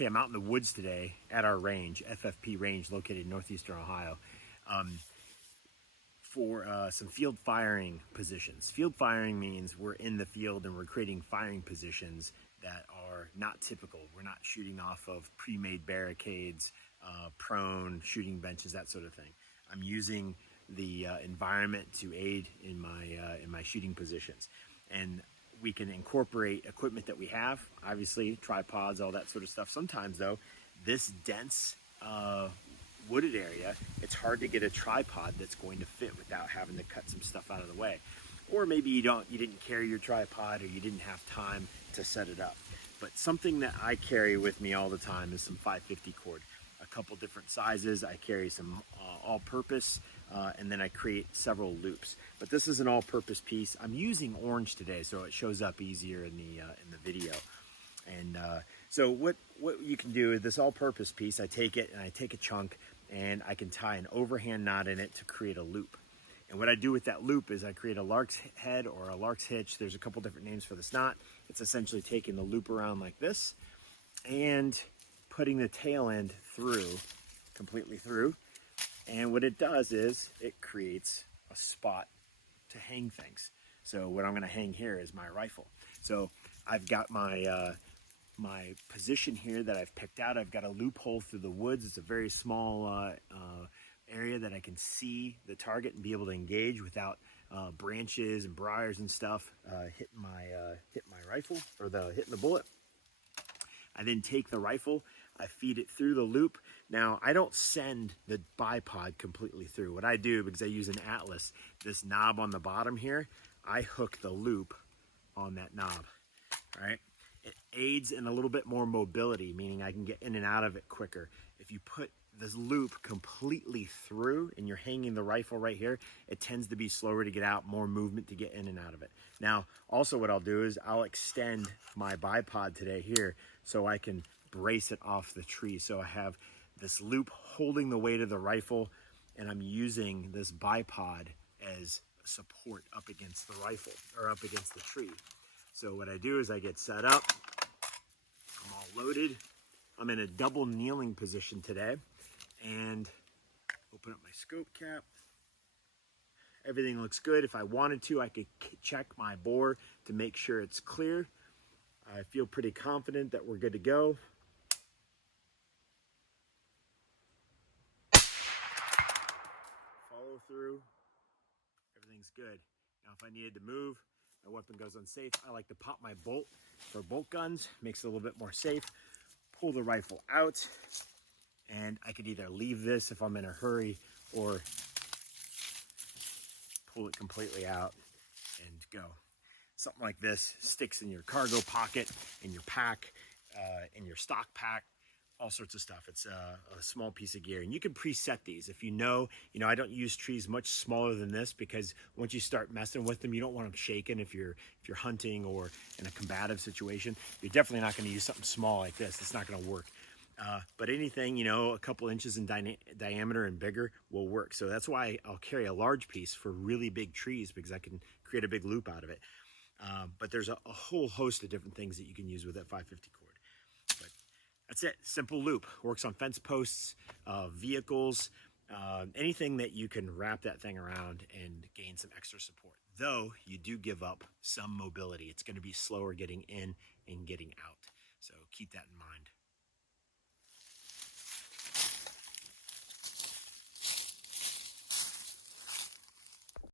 Okay, I'm out in the woods today at our range, FFP range, located in northeastern Ohio, for some field firing positions. Field firing means we're in the field and we're creating firing positions that are not typical. We're not shooting off of pre-made barricades, prone, shooting benches, that sort of thing. I'm using the environment to aid in my shooting positions. And we can incorporate equipment that we have, obviously tripods, all that sort of stuff. Sometimes though, this dense wooded area, it's hard to get a tripod that's going to fit without having to cut some stuff out of the way. Or maybe you didn't carry your tripod, or you didn't have time to set it up. But something that I carry with me all the time is some 550 cord. A couple different sizes. I carry some all-purpose, and then I create several loops. But this is an all-purpose piece. I'm using orange today, so it shows up easier in the video. And so what you can do with this all-purpose piece, I take it and I take a chunk, and I can tie an overhand knot in it to create a loop. And what I do with that loop is I create a lark's head or a lark's hitch. There's a couple different names for this knot. It's essentially taking the loop around like this and putting the tail end through, completely through. And what it does is it creates a spot to hang things. So what I'm going to hang here is my rifle. So I've got my my position here that I've picked out. I've got a loophole through the woods. It's a very small area that I can see the target and be able to engage without branches and briars and stuff hitting my rifle, or hitting the bullet. I then take the rifle, I feed it through the loop. Now, I don't send the bipod completely through. What I do, because I use an Atlas, this knob on the bottom here, I hook the loop on that knob, all right? It aids in a little bit more mobility, meaning I can get in and out of it quicker. If you put this loop completely through and you're hanging the rifle right here, it tends to be slower to get out, more movement to get in and out of it. Now, also what I'll do is I'll extend my bipod today here so I can brace it off the tree. So I have this loop holding the weight of the rifle, and I'm using this bipod as support up against the rifle, or up against the tree. So what I do is I get set up, I'm all loaded, I'm in a double kneeling position today, and open up my scope cap. Everything looks good. If I wanted to, I could check my bore to make sure it's clear. I feel pretty confident that we're good to go. Follow through. Everything's good. Now, if I needed to move, my weapon goes unsafe, I like to pop my bolt for bolt guns. Makes it a little bit more safe. Pull the rifle out, and I could either leave this if I'm in a hurry, or pull it completely out and go. Something like this sticks in your cargo pocket, in your pack, in your stock pack, all sorts of stuff. It's a small piece of gear, and you can preset these. If you know, I don't use trees much smaller than this, because once you start messing with them, you don't want them shaking if you're hunting or in a combative situation. You're definitely not going to use something small like this. It's not going to work. But anything, a couple inches in diameter and bigger will work. So that's why I'll carry a large piece for really big trees, because I can create a big loop out of it. But there's a whole host of different things that you can use with that 550 cord. But that's it. Simple loop. Works on fence posts, vehicles, anything that you can wrap that thing around and gain some extra support. Though you do give up some mobility. It's going to be slower getting in and getting out. So keep that in mind.